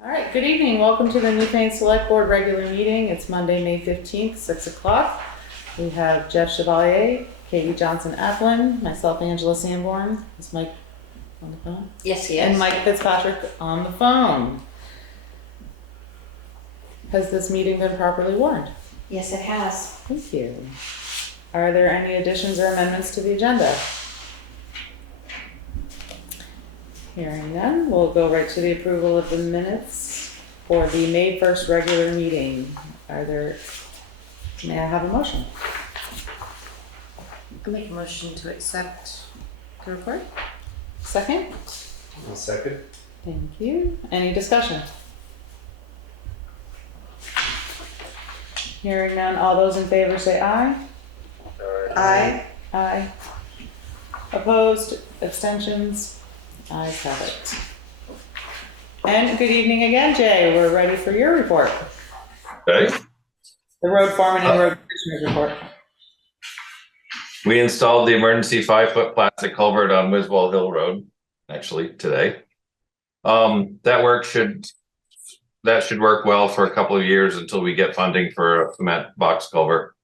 All right, good evening. Welcome to the Newfane Selectboard regular meeting. It's Monday, May 15th, 6 o'clock. We have Jeff Chevalier, Katie Johnson-Aplin, myself, Angela Sanborn. Is Mike on the phone? Yes, he is. And Mike Fitzpatrick on the phone. Has this meeting been properly warned? Yes, it has. Thank you. Are there any additions or amendments to the agenda? Hearing none, we'll go right to the approval of the minutes for the May 1st regular meeting. May I have a motion? I make a motion to accept the report. Second? I'll second. Thank you. Any discussion? Hearing none, all those in favor say aye. Aye. Aye. Opposed? Abstentions? Ayes have it. And good evening again, Jay. We're ready for your report. Okay. The road foreman and road commissioner's report. We installed the emergency 5-foot plastic culvert on Wiswall Hill Road, actually today. That should work well for a couple of years until we get funding for a cement box culvert.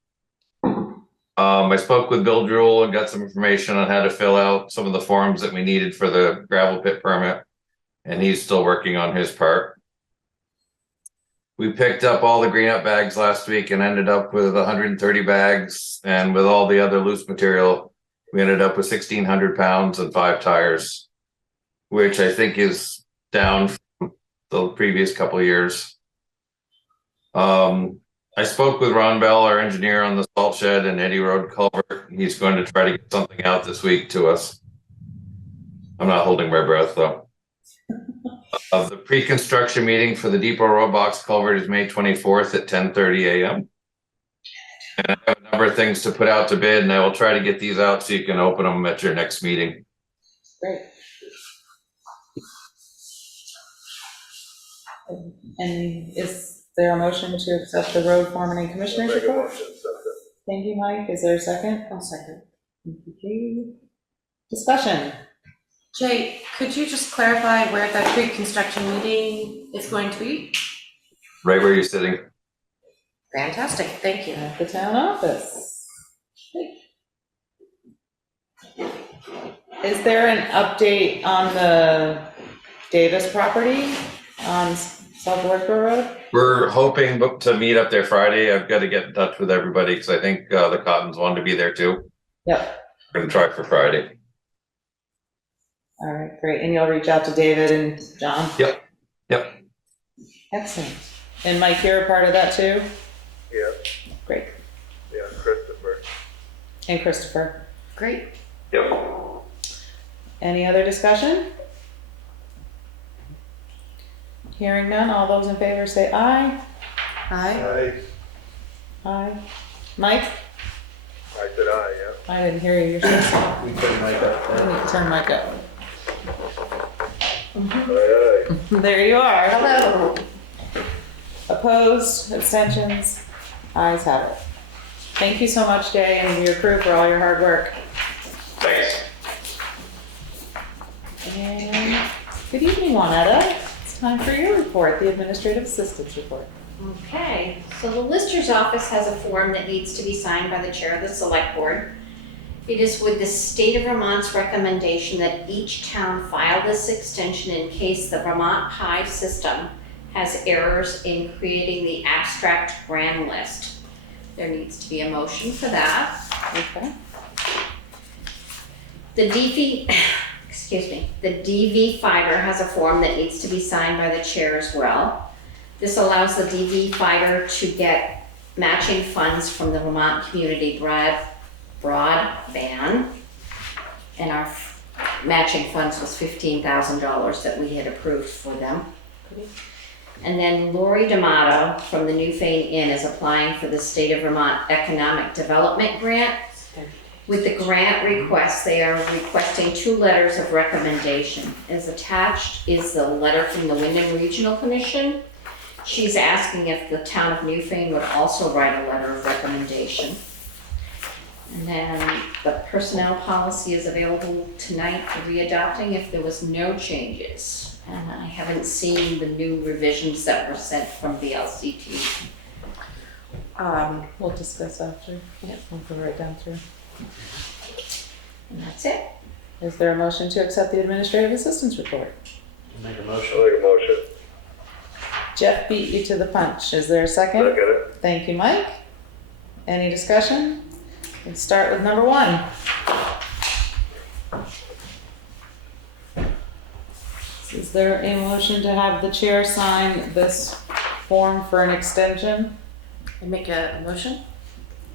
I spoke with Bill Jewell and got some information on how to fill out some of the forms that we needed for the gravel pit permit, and he's still working on his part. We picked up all the green up bags last week and ended up with 130 bags, and with all the other loose material, we ended up with 1,600 pounds and 5 tires, which I think is down from the previous couple of years. I spoke with Ron Bell, our engineer on the salt shed and Eddy Road culvert. He's going to try to get something out this week to us. I'm not holding my breath though. The pre-construction meeting for the Depot Road box culvert is May 24th at 10:30 a.m. And I have a number of things to put out to bid, and I will try to get these out so you can open them at your next meeting. Great. And is there a motion to accept the road foreman and commissioner's report? Thank you, Mike. Is there a second? I'll second. Thank you, Katie. Discussion. Jay, could you just clarify where that pre-construction meeting is going to be? Right where you're sitting. Fantastic, thank you. At the town office. Is there an update on the Davis property on South Brattleboro Road? We're hoping to meet up there Friday. I've got to get in touch with everybody because I think the Cottons wanted to be there too. Yep. We're going to try for Friday. All right, great. And you'll reach out to David and John? Yep. Excellent. And Mike, you're a part of that too? Yeah. Great. Yeah, Christopher. And Christopher. Great. Yep. Any other discussion? Hearing none, all those in favor say aye. Aye. Aye. Mike? I said aye, yeah. I didn't hear you. You're so soft. We turn Mike up. I need to turn Mike up. Aye, aye. There you are. Hello. Opposed, abstentions, ayes have it. Thank you so much, Jay, and your crew for all your hard work. Thanks. And good evening, Juanetta. It's time for your report, the administrative assistance report. Okay, so the Lister's office has a form that needs to be signed by the chair of the select board. It is with the state of Vermont's recommendation that each town file this extension in case the Vermont Pi system has errors in creating the abstract grand list. There needs to be a motion for that. Okay. The DV fighter has a form that needs to be signed by the chair as well. This allows the DV fighter to get matching funds from the Vermont Community Broadband. And our matching funds was $15,000 that we had approved for them. And then Lori D'Amato from the Newfane Inn is applying for the State of Vermont Economic Development Grant. With the grant request, they are requesting 2 letters of recommendation. As attached is the letter from the Wyndham Regional Commission. She's asking if the town of Newfane would also write a letter of recommendation. And then the personnel policy is available tonight for readopting if there was no changes. And I haven't seen the new revisions that were sent from the LCT. We'll discuss after. Yep. We'll go right down through. And that's it. Is there a motion to accept the administrative assistance report? Make a I'll motion. make a motion. Jeff beat you to the punch. Is there a second? Second it. Thank you, Mike. Any discussion? Let's start with number 1. Is there a motion to have the chair sign this form for an extension? I make a motion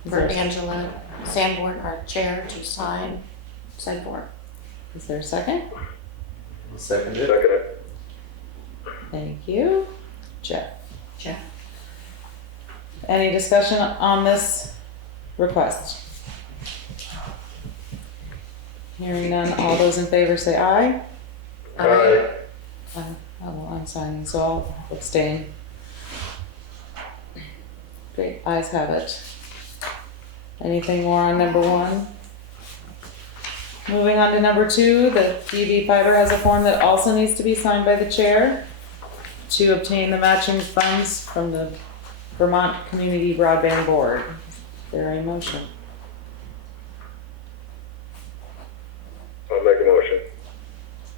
Is for there, Angela Sanborn, our chair, to sign said form. is there a second? I'll second it. Second it. Thank you. Jeff. Jeff? Any discussion on this request? Hearing none, all those in favor say aye. Aye. Oh, well, I'm signing, so I'll abstain. Great, ayes have it. Anything more on number 1? Moving on to number 2, the DV fiber has a form that also needs to be signed by the chair to obtain the matching funds from the Vermont Community Broadband Board. Is there a motion? I'll make a motion.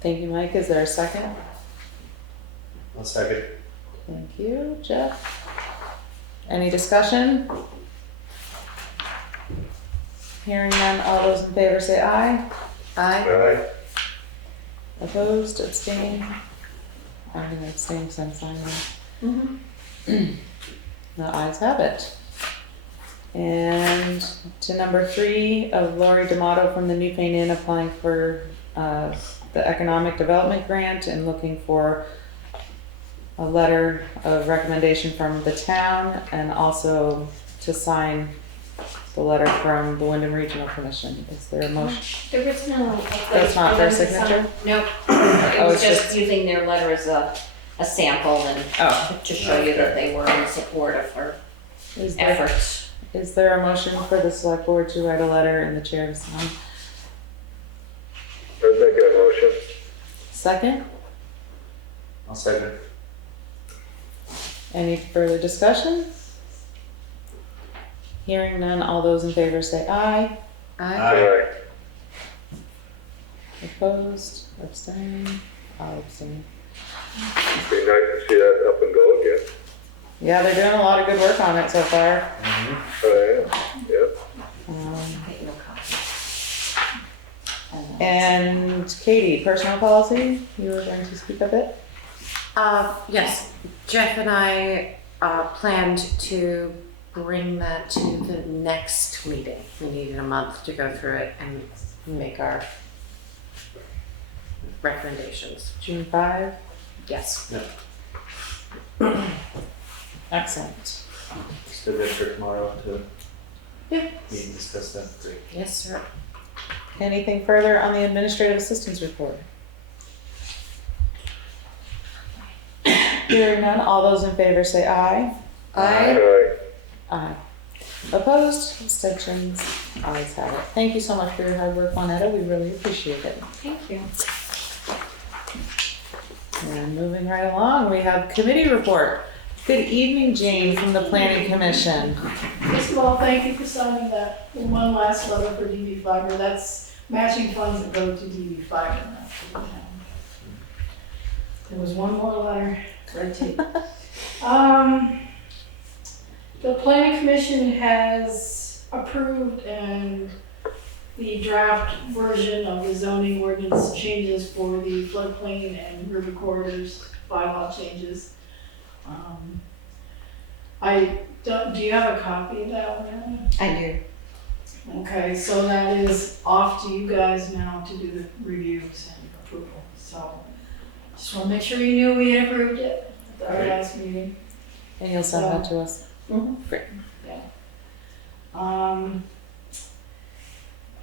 Thank you, Mike. Is there a second? I'll second. Thank you, Jeff. Any discussion? Hearing none, all those in favor say aye. Aye. Aye. Opposed, abstained? I'm gonna abstain because I'm signing it. The ayes have it. And to number 3 of Lori D'Amato from the Newfane Inn applying for the Economic Development Grant and looking for a letter of recommendation from the town and also to sign the letter from the Wyndham Regional Commission. Is there a motion? There was no. That's not their signature? Nope. Oh, It was it's just just- using their letter as a sample and Oh, to show you that they were in support of her is there, efforts. is there a motion for the select board to write a letter and the chair to sign? I'll make that motion. Second? I'll second. Any further discussion? Hearing none, all those in favor say aye. Aye. Aye. Opposed, abstained, I'll abstain. Be nice to see that up and go again. Yeah, they're doing a lot of good work on it so far. Oh, yeah. Yep. Get no copy. And Katie, personnel policy, you were going to speak a bit? Yes, Jeff and I planned to bring that to the next meeting. We needed a month to go through it and make our recommendations. June 5? Yes. Excellent. Still good for tomorrow to Yeah. meet and discuss that. Great. Yes, sir. Anything further on the administrative assistance report? Hearing none, all those in favor say aye. Aye. Aye. Aye. Opposed, abstentions, ayes have it. Thank you so much for your hard work, Juanetta, we really appreciate it. Thank you. And moving right along, we have committee report. Good evening, Jane from the Planning Commission. First of all, thank you for signing that one last letter for DB fiber. That's matching funds that go to DB fiber, not to the town. There was one more letter. Red tape. The planning commission has approved the draft version of the zoning ordinance changes for the floodplain and river corridors bylaw changes. Do you have a copy of that one? I do. Okay, so that is off to you guys now to do the reviews and approval, so just wanna make sure you knew we had approved it at our last meeting. And you'll send that to us. Great.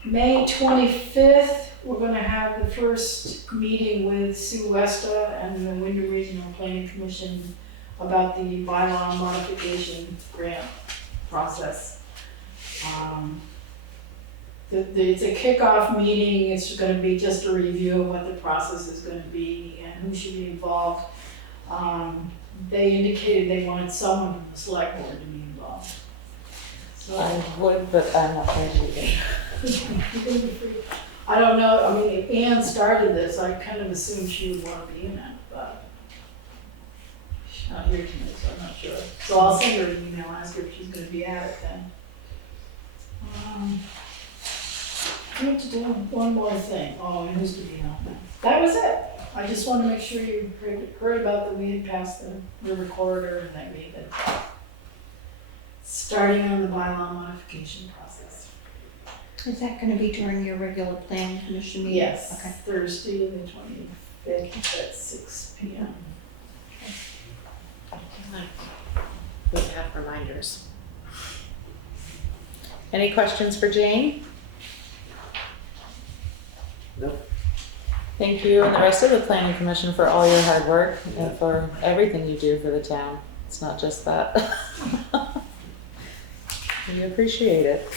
May 25th, we're gonna have the first meeting with Sue Westa and the Wyndham Regional Planning Commission about the bylaw modification grant process. it's a kickoff meeting, it's gonna be just a review of what the process is gonna be and who should be involved. They indicated they wanted someone from the select board to be involved. So, I would, but I'm not going to be. I don't know, I mean, if Ann started this, I kind of assumed she would wanna be in it, but she's not here tonight, so I'm not sure. So I'll send her an email, ask her if she's gonna be at it then. I have to do one more thing. Oh, and who's to be on that? That was it. I just want to make sure you heard about that we had passed the river corridor and that we had starting on the bylaw modification process. Is that gonna be during your regular planning commission meeting? Yes, Okay. Thursday, the 25th at 6 p.m. We have reminders. Any questions for Jane? No. Thank you and the rest of the planning commission for all your hard work and for everything you do for the town. It's not just that. We appreciate it.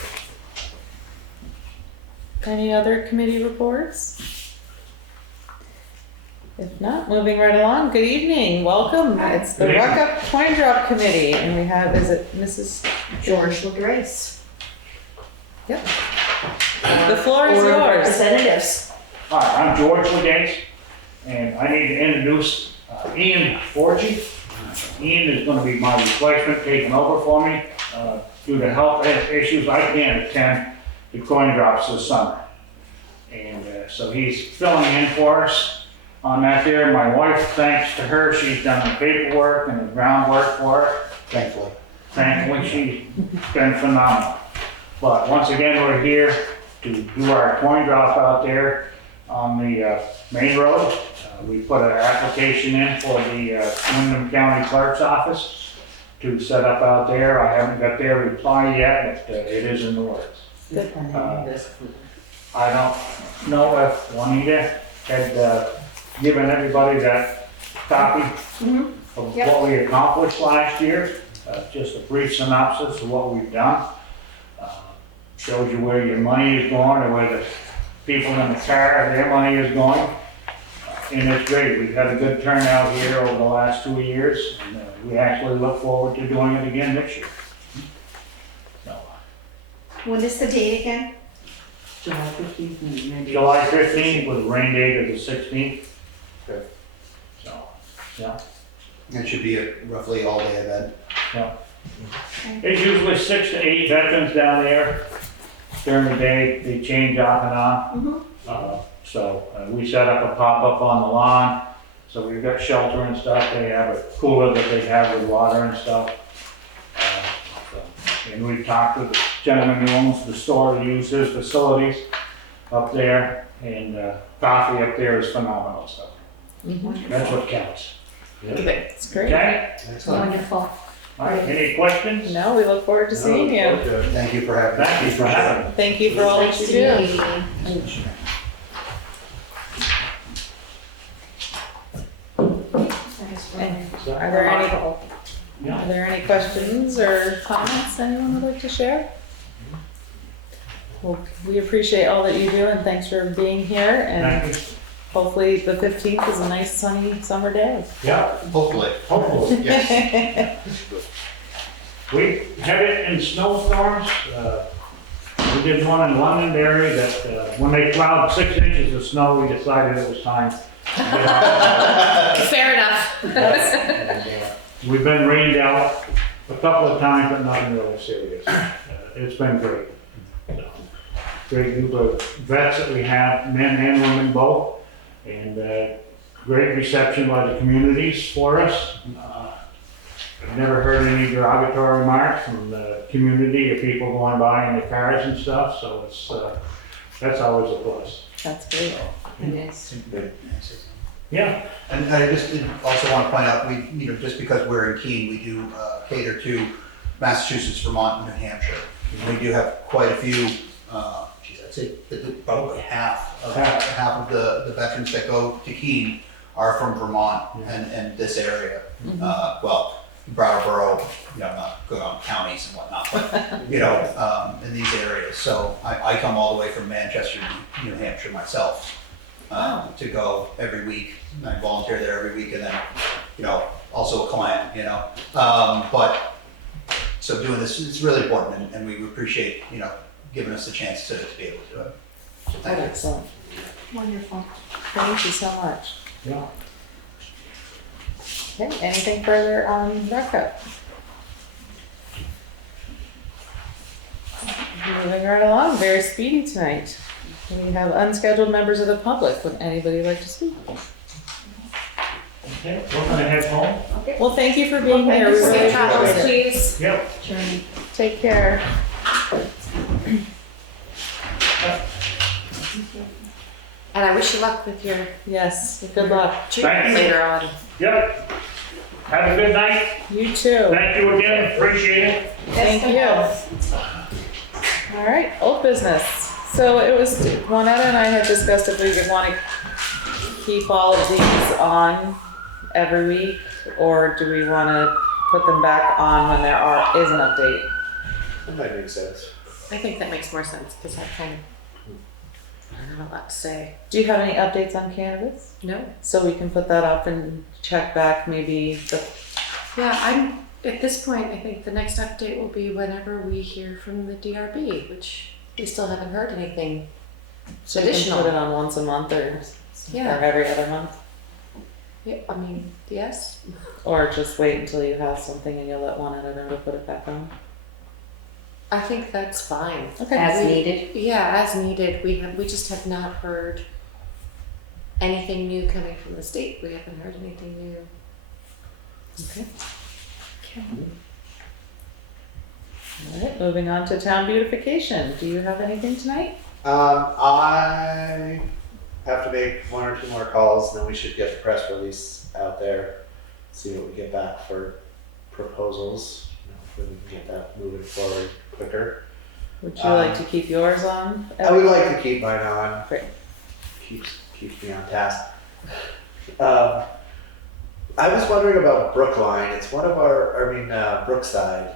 Any other committee reports? If not, moving right along. Good evening, welcome. It's the Ruck-Up Coin Drop Committee and we have, is it Mrs. George LaGrace. Yep. The floor is Or yours. representatives. Hi, I'm George Legace, and I need to introduce Ian Forgy. Ian is going to be my replacement, taking over for me. Due to health issues, I can't attend the coin drops this summer. And so he's filling in for us on that there. My wife, thanks to her, she's done the paperwork and the groundwork for it. Thankfully, she's been phenomenal. But once again, we're here to do our coin drop out there on the main road. We put an application in for the Wyndham County Clerk's Office to set up out there. I haven't got their reply yet, but it is in the works. Good. I don't know if Juanita had given everybody that copy of Yep. what we accomplished last year. Just a brief synopsis of what we've done. Shows you where your money is going or where the people in the car, their money is going. And it's great. We've had a good turnout here over the last 2 years. And we actually look forward to doing it again this year. So, When is the date again? July 15th, maybe. July 15th with a rain date of the 16th. Okay. So, yeah. It should be a roughly all-day event. It's usually 6 to 8 veterans down there during the day. They change off and on. So we set up a pop-up on the lawn. So we've got shelter and stuff. They have a cooler that they have with water and stuff. And we've talked with the gentleman who owns the store to use his facilities up there. And coffee up there is phenomenal. So that's what counts. It's great. Okay? Wonderful. All right. Any questions? No, we look forward to seeing you. Thank you for having me. Thank you for having me. Thank you for all that Nice you to do. meet you. Are there any questions or comments anyone would like to share? Well, we appreciate all that you do and thanks for being here and Thank you. hopefully the 15th is a nice sunny summer day. Yeah, Hopefully. hopefully. Yes. We had it in snowstorms. We did one in Londonderry that when they plowed 6 inches of snow, we decided it was time. to get out. Fair enough. And, we've been rained out a couple of times, but nothing really serious. It's been great. So, great group of vets that we have, men and women both, and great reception by the communities for us. I've never heard any derogatory remarks from the community or people going by in their cars and stuff, so it's that's always a plus. That's great. It is. Yeah. And I just did also want to point out, we, just because we're in Keene, we do cater to Massachusetts, Vermont, and New Hampshire. And we do have quite a few, I'd say probably half of the veterans that go to Keene are from Vermont and this area. Well, Brattleboro, not good on counties and whatnot, but, in these areas. So I come all the way from Manchester, New Hampshire myself, to go every week. I volunteer there every week, and then, also a client, but, so doing this, it's really important, and we appreciate, giving us the chance to be able to do it. So thank you. Excellent. Wonderful. Thank you so much. Yeah. Okay, anything further on Ruck-Up? Moving right along, very speedy tonight. We have unscheduled members of the public. Would anybody like to speak? Okay, we're gonna head home. Well, thank you for being here. We really Safe travels, appreciate it. please. Yep. Take care. And I wish you luck with your Yes, good luck. treatment Thank you. later on. Yep. Have a good night. You too. Thank you again, appreciate it. Thank you. All right, old business. So it was, Juanetta and I had discussed if we would want to keep all of these on every week, or do we want to put them back on when there is an update? That might make sense. I think that makes more sense because I don't have a lot to say. Do you have any updates on cannabis? No? So we can put that up and check back maybe Yeah, at this point, I think the next update will be whenever we hear from the DRB, which we still haven't heard anything. so we can Additional. put it on once a month or Yeah. every other month? Yeah, I mean, yes. Or just wait until you have something and you'll let Juanetta know to put it back on? I think that's fine. Okay. As needed. Yeah, as needed. We just have not heard anything new coming from the state. We haven't heard anything new. Okay. All right, moving on to town beautification. Do you have anything tonight? I have to make one or two more calls, and then we should get the press release out there. See what we get back for proposals. If we can get that moving forward quicker. Would you like to keep yours on? I would like to keep mine on. Great. Keeps me on task. I was wondering about Brookline. It's one of Brookside.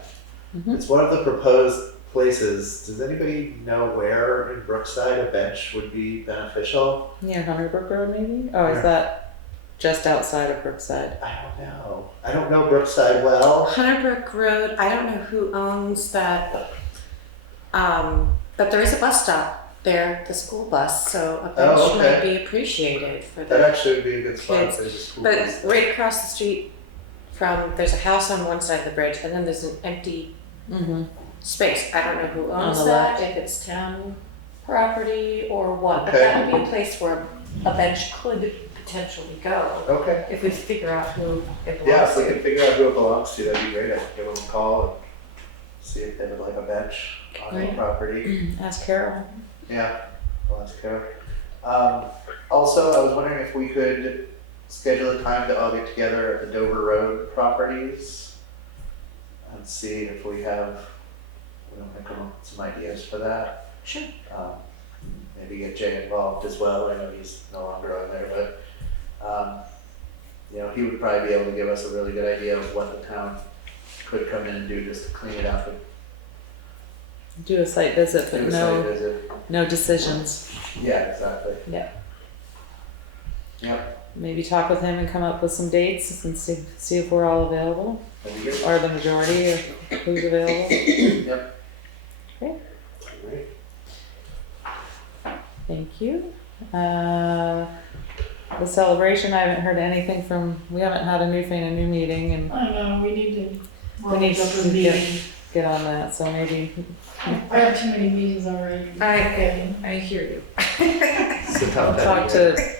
Mhm. It's one of the proposed places. Does anybody know where in Brookside a bench would be beneficial? Near Hunter Brook Road, maybe? Oh, Yeah. is that just outside of Brookside? I don't know. I don't know Brookside well. Hunter Brook Road, I don't know who owns that, but there is a bus stop there, the school bus, so a bench Oh, okay. might be appreciated for That the actually would be a good spot. Kids. If there's a school. But bus. right across the street there's a house on one side of the bridge, and then there's an empty Mm-hmm. space. I don't know who owns the that, left. if it's town property or what, but Okay. that would be a place where a bench could potentially go, Okay. if we figure out who it Yeah, belongs if we to. can figure out who it belongs to, that'd be great. I could give them a call and see if they would like a bench on the Right. property. Ask Carol. Yeah, well, that's good. Also, I was wondering if we could schedule a time to all get together at the Dover Road properties and see if we can come up with some ideas for that. Sure. Maybe get Jay involved as well. I know he's no longer on there, but he would probably be able to give us a really good idea of what the town could come in and do just to clean it up and Do a site visit, but do a site no, visit. no decisions. Yeah, exactly. Yeah. Yep. Maybe talk with him and come up with some dates and see if we're all available, That'd be good. or the majority of who's available. Yep. Okay. Alright. Thank you. The celebration, I haven't heard anything from, we haven't had a Newfane, a new meeting, and I know, we need to. we need up to a meeting. get on that, so maybe, I have too many meetings already. I hear you. So tell I'll them talk that to,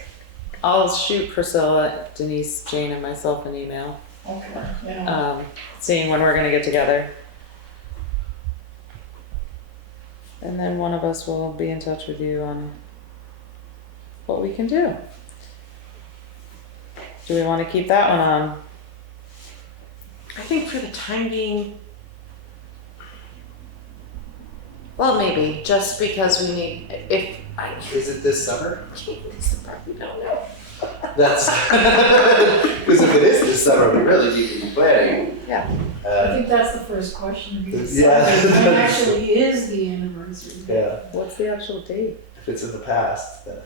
I'll shoot Priscilla, Denise, Jane, and myself an email, Okay, yeah. seeing when we're gonna get together. And then one of us will be in touch with you on what we can do. Do we wanna keep that one on? I think for the time being, well, maybe, just because we need, Is it this summer? we don't know. That's, because if it is this summer, we really need to be planning. Yeah. I think that's the first question. to be Yeah. decided. When actually is the anniversary? Yeah, What's the actual date? if it's in the past, then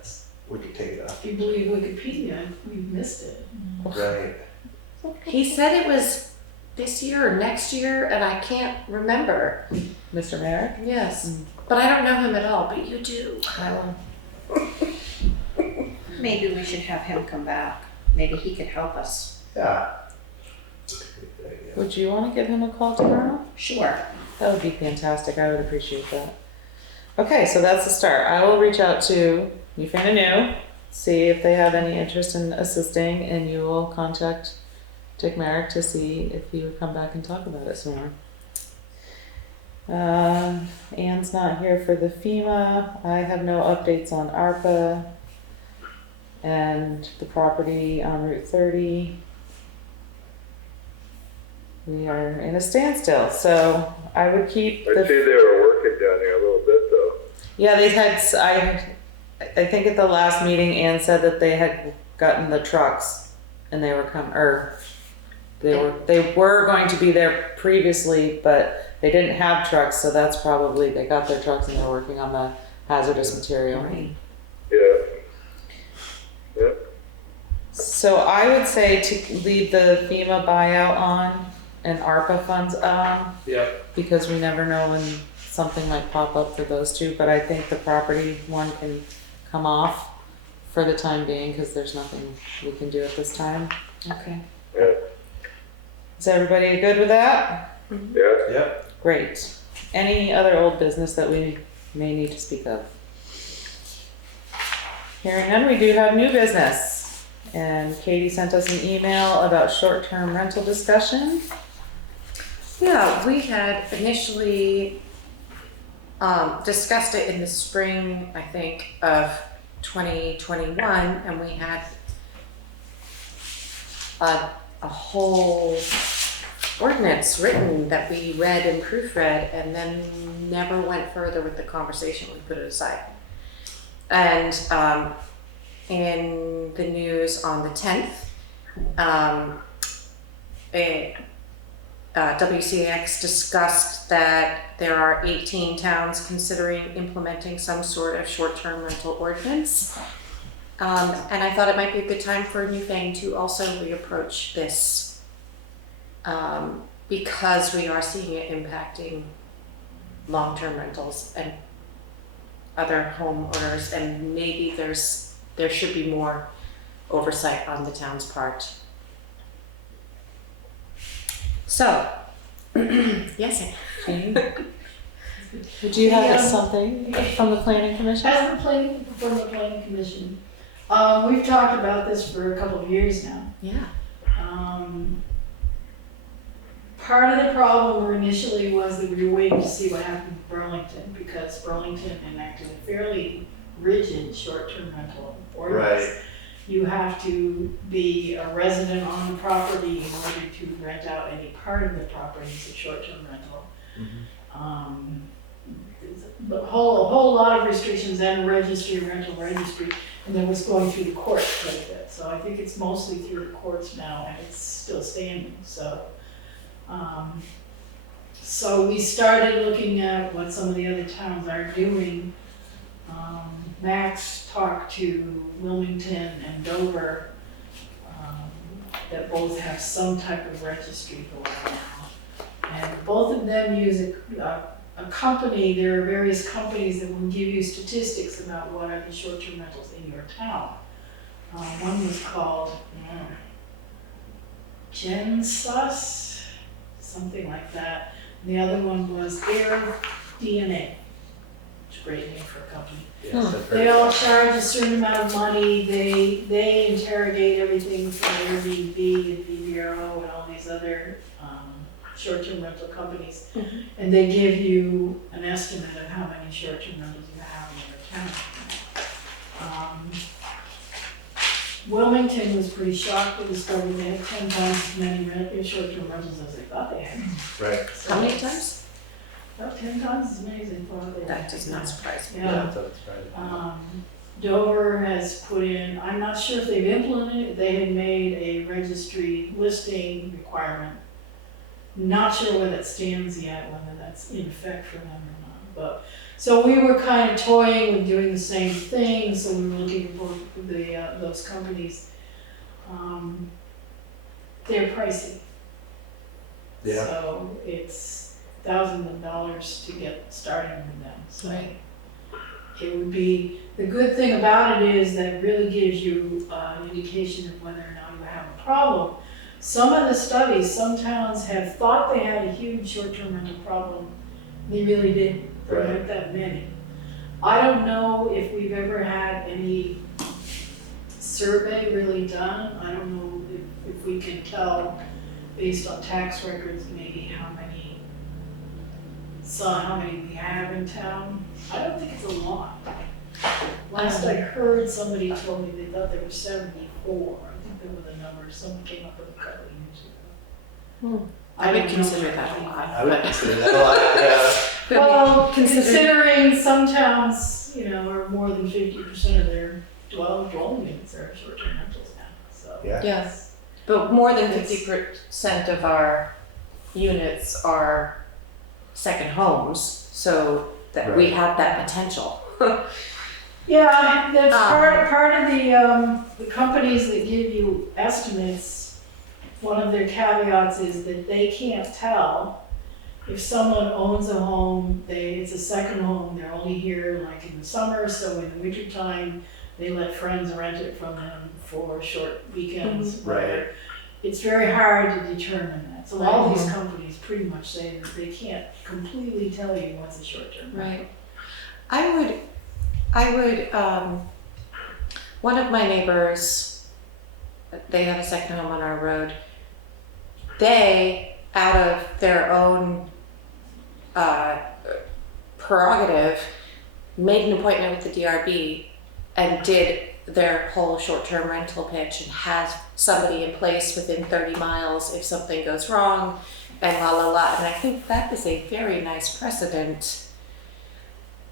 we can take it off. If you believe Wikipedia, we've missed it. Right. He said it was this year or next year, and I can't remember. Mr. Merrick? Yes, but I don't know him at all, but you do. I will. Maybe we should have him come back. Maybe he could help us. Yeah. Would you want to give him a call tomorrow? Sure. That would be fantastic. I would appreciate that. Okay, so that's the start. I will reach out to Newfane and New, see if they have any interest in assisting, and you will contact Dick Merrick to see if he would come back and talk about it some more. Ann's not here for the FEMA. I have no updates on ARPA and the property on Route 30. We are in a standstill, so I would keep I see they were working down there a little bit though. Yeah, they had, I think at the last meeting, Ann said that they had gotten the trucks and they were they were going to be there previously, but they didn't have trucks, so that's probably, they got their trucks and they're working on the hazardous material. Yeah. Yeah. So I would say to leave the FEMA buyout on and ARPA funds on. Yep. Because we never know when something might pop up for those two, but I think the property one can come off for the time being, because there's nothing we can do at this time. Okay. Yeah. Is everybody good with that? Yeah. Yep. Great. Any other old business that we may need to speak of? Hearing none, we do have new business. And Katie sent us an email about short-term rental discussion. Yeah, we had initially discussed it in the spring, I think, of 2021, and we had a whole ordinance written that we read and proofread, and then never went further with the conversation. We put it aside. And in the news on the 10th, WCX discussed that there are 18 towns considering implementing some sort of short-term rental ordinance. And I thought it might be a good time for Newfane to also reapproach this, because we are seeing it impacting long-term rentals and other homeowners, and maybe there should be more oversight on the town's part. So, yes. Jane? Would you have something from the planning commission? As the planning, from the planning commission, we've talked about this for a couple of years now. Yeah. Part of the problem initially was that we were waiting to see what happened with Burlington, because Burlington enacted a fairly rigid short-term rental ordinance. Right. You have to be a resident on the property in order to rent out any part of the property as a short-term rental. There's a whole lot of restrictions and rental registry, and then was going through the courts quite a bit. So I think it's mostly through the courts now, and it's still standing. So we started looking at what some of the other towns are doing. Max talked to Wilmington and Dover, that both have some type of registry going now. And both of them use a company. There are various companies that will give you statistics about what are the short-term rentals in your town. One was called Gensus, something like that. And the other one was Air DNA. It's a great name for a company. Yes, I've heard They of all that. charge a certain amount of money. They interrogate everything from Airbnb and VRBO and all these other short-term rental companies. And they give you an estimate of how many short-term rentals you have in your town. Wilmington was pretty shocked to discover they had 10 times as many short-term rentals as they thought they had. Right. How many times? About 10 times as many as they thought they had. That does not surprise me. Yeah. That's surprising. Dover has put in, I'm not sure if they've implemented it, they had made a registry listing requirement. Not sure where that stands yet, whether that's in effect for them or not, but, so we were kind of toying with doing the same thing, so we were looking for those companies. They're pricey. Yeah. So it's thousands of dollars to get started with them, so. Right. It would be, the good thing about it is that it really gives you an indication of whether or not you have a problem. Some of the studies, some towns have thought they had a huge short-term rental problem. They really didn't, there weren't that many. I don't know if we've ever had any survey really done. I don't know if we can tell based on tax records maybe how many we have in town. I don't think it's a lot. Last I heard, somebody told me they thought there were 74. I think there was a number someone came up with a couple of years ago. I would don't know consider if that a it's lot. I would consider that a lot, yeah. But Well, considering- considering some towns, are more than 50% of their dwelling units are short-term rentals now, so. Yeah. Yes, but more than 50% of our units are second homes, so that we Right. have that potential. Yeah, that's part of the companies that give you estimates. One of their caveats is that they can't tell if someone owns a home, it's a second home, they're only here like in the summer, so in the wintertime, they let friends rent it from them for short weekends. Right. It's very hard to determine that. So all these companies pretty much say that they can't completely tell you what's a short-term rental. Right. I would, one of my neighbors, they have a second home on our road. They, out of their own prerogative, made an appointment with the DRB and did their whole short-term rental pitch and has somebody in place within 30 miles if something goes wrong and la la la. And I think that is a very nice precedent.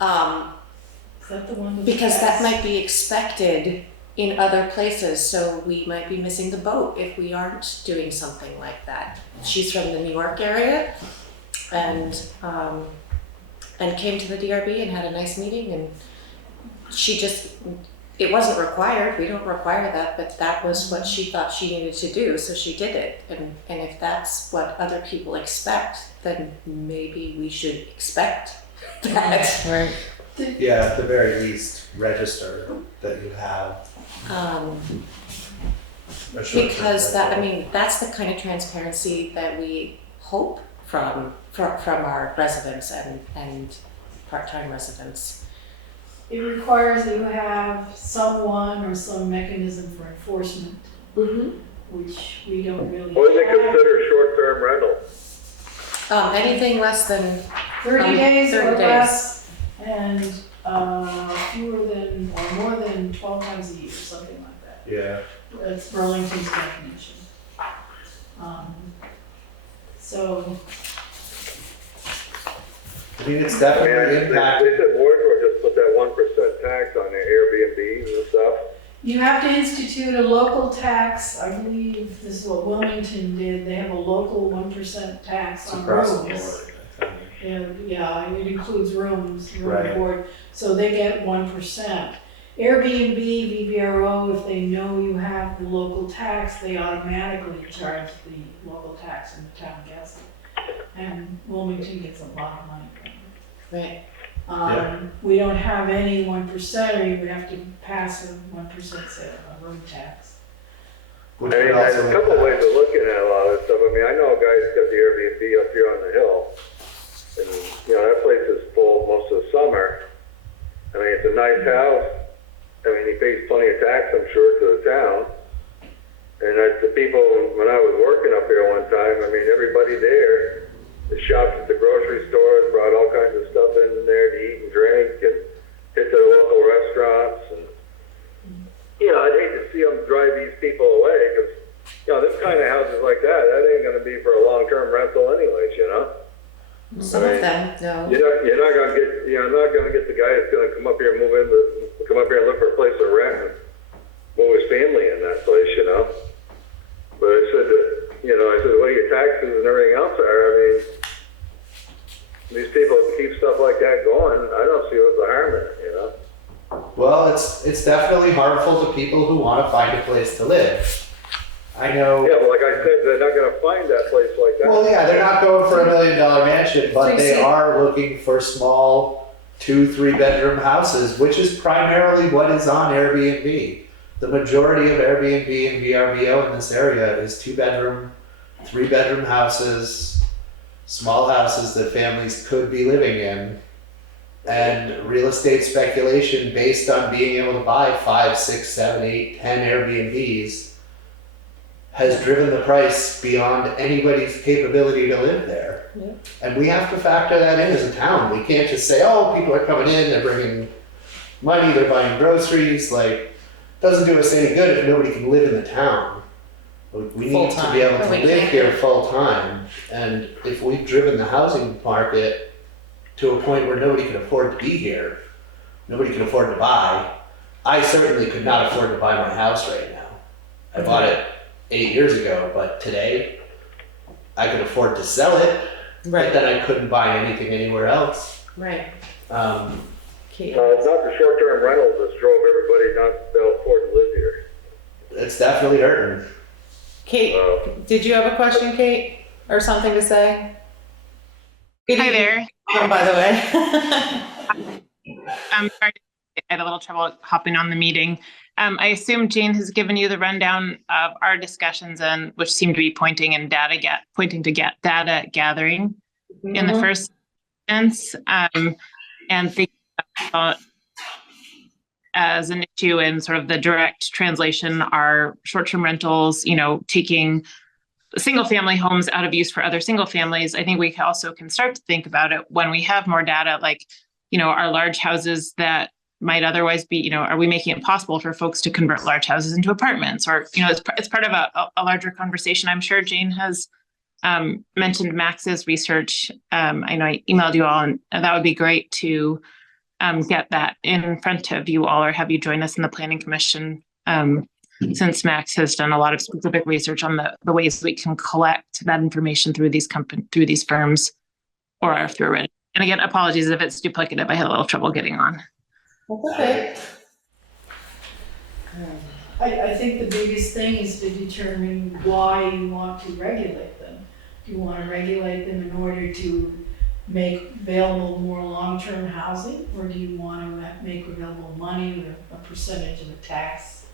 Is that the one with the Because that gas? might be expected in other places, so we might be missing the boat if we aren't doing something like that. She's from the New York area and came to the DRB and had a nice meeting, and it wasn't required, we don't require that, but that was what she thought she needed to do, so she did it. And if that's what other people expect, then maybe we should expect that. Right. Yeah, at the very least, register that you have a short-term Because rental. that's the kind of transparency that we hope from our residents and part-time residents. It requires that you have someone or some mechanism for enforcement, which we don't really What do they have. consider short-term rental? Anything less than 30 days 30 or days. less, and fewer than, or more than 12 times a year, something like that. Yeah. That's Burlington's definition. So, I think it's I mean, definitely they impacted. said Wardsboro just put that 1% tax on their Airbnbs and stuff. you have to institute a local tax. I believe this is what Wilmington did. They have a local 1% tax It's on across the rooms. board, I think. And, yeah, it includes rooms, room Right. and board, so they get 1%. Airbnb, VBRO, if they know you have the local tax, they automatically charge the local tax and the town gets it. And Wilmington gets a lot of money from it. Right. We don't have any 1%, or you would have to pass a 1% room tax. Which I mean, would there's also a couple impact- ways of looking at a lot of this stuff. I mean, I know a guy who's got the Airbnb up here on the hill. And, that place is full most of the summer. I mean, it's a nice house. I mean, he pays plenty of tax, I'm sure, to the town. And the people, when I was working up there one time, I mean, everybody there, the shops at the grocery stores brought all kinds of stuff in there to eat and drink and hit the local restaurants. And, I'd hate to see them drive these people away because, this kind of houses like that ain't going to be for a long-term rental anyways, Some of them, no. You're not going to get the guy that's going to come up here and move in, come up here and look for a place Well, it's definitely harmful to people who want to find a place to live. I know. Yeah, but like I said, they're not gonna find that place like that. Well, yeah, they're not going for $1 million mansion, but So you they see- are looking for small 2-3 bedroom houses, which is primarily what is on Airbnb. The majority of Airbnb and VRBO in this area is 2-bedroom, 3-bedroom houses, small houses that families could be living in. And real estate speculation based on being able to buy 5, 6, 7, 8, 10 Airbnbs has driven the price beyond anybody's capability to live there. Yeah. And we have to factor that in as a town. We can't just say, oh, people are coming in, they're bringing money, they're buying groceries. Like, doesn't do us any good if nobody can live in the town. We need to be able to Full-time. We live can't. here full time. And if we've driven the housing market to a point where nobody can afford to be here, nobody can afford to buy. I certainly could not afford to buy my house right now. I bought it 8 years ago, but today I could afford to sell it, but Right. then I couldn't buy anything anywhere else. Right. Kate. It's not the short-term rentals that drove everybody not to afford to live here. It's definitely hurting. Kate, did you have a question, Kate, or something to say? Good Hi evening. there. Oh, by the way. I'm sorry, I had a little trouble hopping on the meeting. I assume Jane has given you the rundown of our discussions, and which seem to be pointing to data gathering in the first instance, and thinking about as an issue in sort of the direct translation are short-term rentals, taking single family homes out of use for other single families. I think we also can start to think about it when we have more data, like, our large houses that might otherwise be, are we making it possible for folks to convert large houses into apartments? Or, it's part of a larger conversation. I'm sure Jane has mentioned Max's research. I know I emailed you all, and that would be great to get that in front of you all, or have you join us in the Planning Commission, since Max has done a lot of specific research on the ways we can collect that information through these firms, or through it. And again, apologies if it's duplicative. I had a little trouble getting on. That's okay. I think the biggest thing is to determine why you want to regulate them. Do you want to regulate them in order to make available more long-term housing, or do you want to make available money or a percentage of the tax?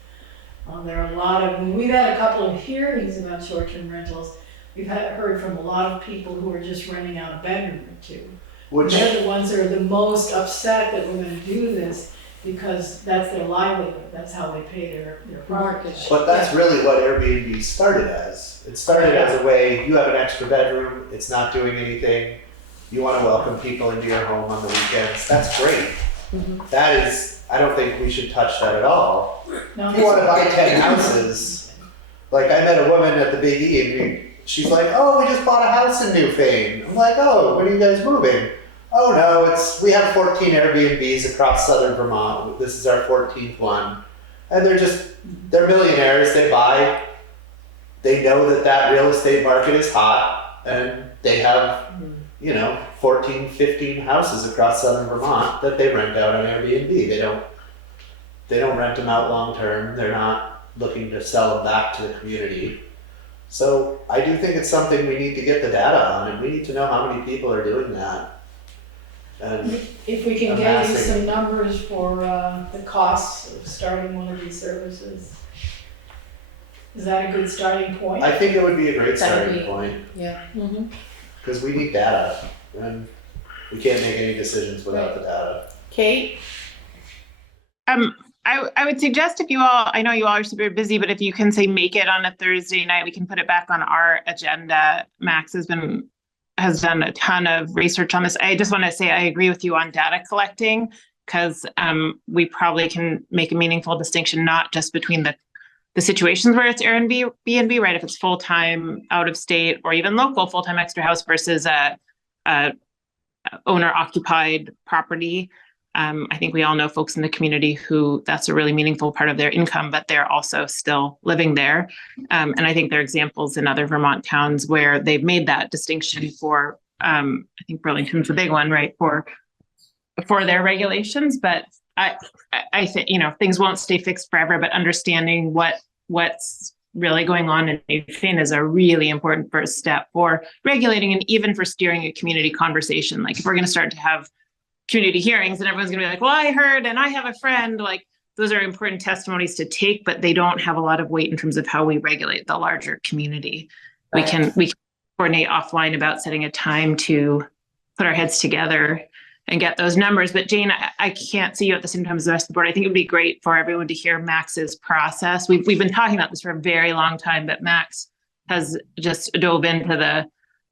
There are a lot of, we've had a couple of hearings about short-term rentals. We've heard from a lot of people who are just renting out a bedroom or two. Which, They're the ones that are the most upset that we're gonna do this, because that's their livelihood, that's how they pay their mortgage. but that's really what Airbnb started as. It started as a way, you have an extra bedroom, it's not doing anything, you want to welcome people into your home on the weekends, that's great. That is, I don't think we should touch that at all. Now, If you want to buy 10 houses, like I met a woman at the Big E and she's like, oh, we just bought a house in Newfane. I'm like, oh, when are you guys moving? Oh no, we have 14 Airbnbs across southern Vermont. This is our 14th one. And they're millionaires, they buy. They know that real estate market is hot, and they have, 14, 15 houses across southern Vermont that they rent out on Airbnb. They don't rent them out long term. They're not looking to sell them back to the community. So I do think it's something we need to get the data on, and we need to know how many people are doing that. And if we can get you amassing. some numbers for the costs of starting one of these services, is that a good starting point? I think it would be a great That would starting be- point, Yeah. because we need data, and we can't make any decisions without the data. Kate? I would suggest if you all, I know you all are super busy, but if you can say make it on a Thursday night, we can put it back on our agenda. Max has done a ton of research on this. I just want to say I agree with you on data collecting, because we probably can make a meaningful distinction, not just between the situations where it's Airbnb, right? If it's full-time out of state or even local full-time extra house versus a owner occupied property. I think we all know folks in the community who that's a really meaningful part of their income, but they're also still living there. And I think there are examples in other Vermont towns where they've made that distinction for, I think Burlington's a big one, right? For their regulations, but I think, things won't stay fixed forever, but understanding what's really going on in Newfane is a really important first step for regulating and even for steering a community conversation. Like if we're going to start to have community hearings and everyone's going to be like, well, I heard and I have a friend, like those are important testimonies to take, but they don't have a lot of weight in terms of how we regulate the larger community. We can coordinate offline about setting a time to put our heads together and get those numbers. But Jane, I can't see you at the same time as the rest of the board. I think it would be great for everyone to hear Max's process. We've been talking about this for a very long time, but Max has just dove into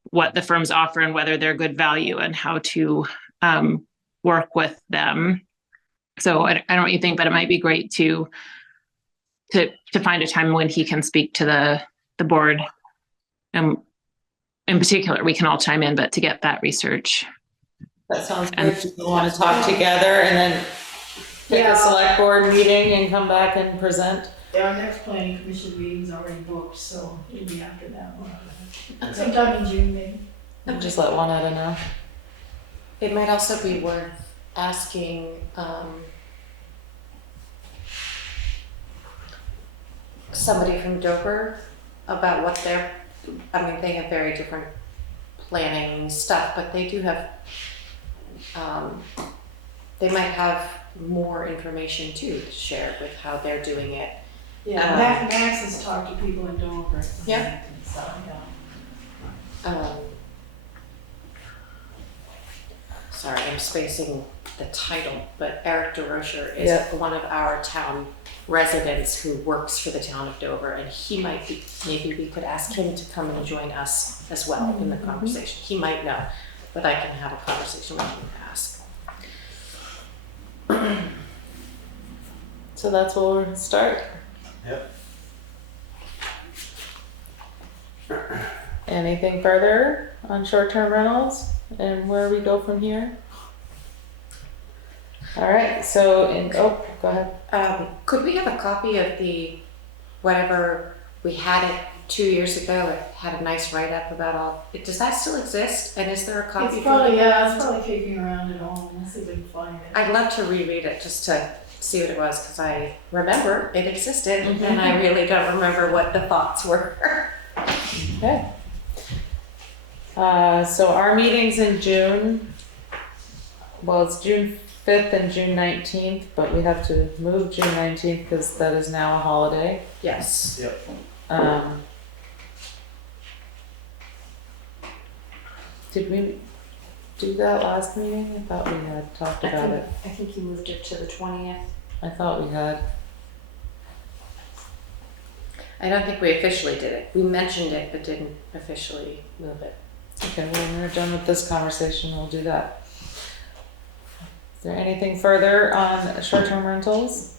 what the firms offer and whether they're good value and how to work with them. So I don't know what you think, but it might be great to find a time when he can speak to the board. In particular, we can all chime in, but to get that research. That sounds good. People want to talk together and then pick a select board meeting and come back and present. Yeah, our next planning commission meeting's already booked, so it'll be after that one. Sometime in June, maybe. And just let Juanetta know. It might also be worth asking somebody from Dover about what they have very different planning stuff, but they do have, they might have more information too to share with how they're doing it. Yeah, Max has talked to people in Dover. Yeah. So, yeah. Sorry, I'm spacing the title, but Eric DeRocher is one of our town residents who works for the town of Dover, and he might be, maybe we could ask him to come and join us as well in the conversation. He might know, but I can have a conversation with him and ask. So that's where we're gonna start. Yep. Anything further on short-term rentals and where we go from here? All right, so go ahead. Could we have a copy of whatever we had it 2 years ago? It had a nice write-up about all. Does that still exist? And is there a copy? It's probably kicking around at home unless they can find it. I'd love to reread it just to see what it was, because I remember it existed and I really don't remember what the thoughts were. Okay. So our meetings in June, well, it's June 5th and June 19th, but we have to move June 19th because that is now a holiday. Yes. Yep. Did we do that last meeting? I thought we had talked about it. I think you moved it to the 20th. I thought we had. I don't think we officially did it. We mentioned it, but didn't officially move it. Okay, well, when we're done with this conversation, we'll do that. Is there anything further on short-term rentals?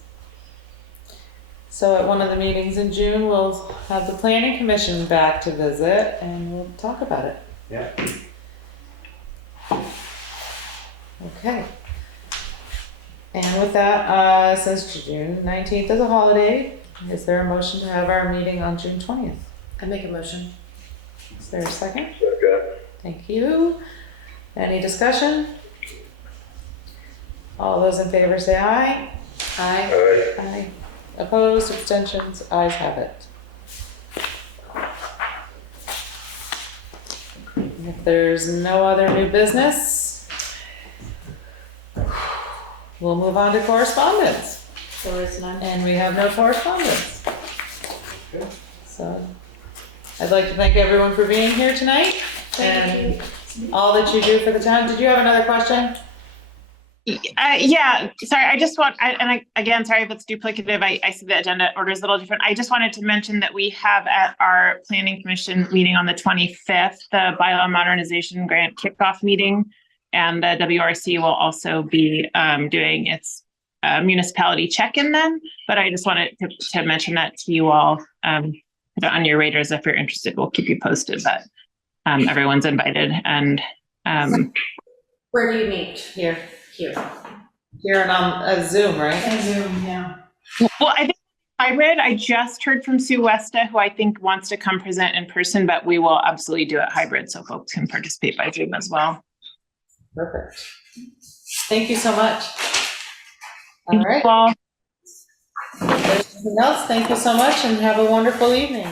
So at one of the meetings in June, we'll have the planning commission back to visit and we'll talk about it. Yeah. Okay. And with that, since June 19th is a holiday, is there a motion to have our meeting on June 20th? I make a motion. Is there a second? Second. Thank you. Any discussion? All those in favor say aye. Aye. Aye. Opposed, abstentions, ayes have it. If there's no other new business, we'll move on to correspondence. There is none. And we have no correspondence. So I'd like to thank everyone for being here tonight and all that you do for the town. Did you have another question? Yeah, sorry, I just want, again, sorry if it's duplicative, I see the agenda order is a little different. I just wanted to mention that we have at our planning commission meeting on the 25th, the bylaw modernization grant kickoff meeting, and the WRC will also be doing its municipality check-in then, but I just wanted to mention that to you all, on your radars if you're interested. We'll keep you posted, but everyone's invited. And Where do you meet? Here. Here. Here and on Zoom, right? And Zoom, yeah. well, I think hybrid. I just heard from Sue Westa, who I think wants to come present in person, but we will absolutely do it hybrid so folks can participate by Zoom as well. Perfect. Thank you so much. All right. Well, If there's nothing else, thank you so much and have a wonderful evening.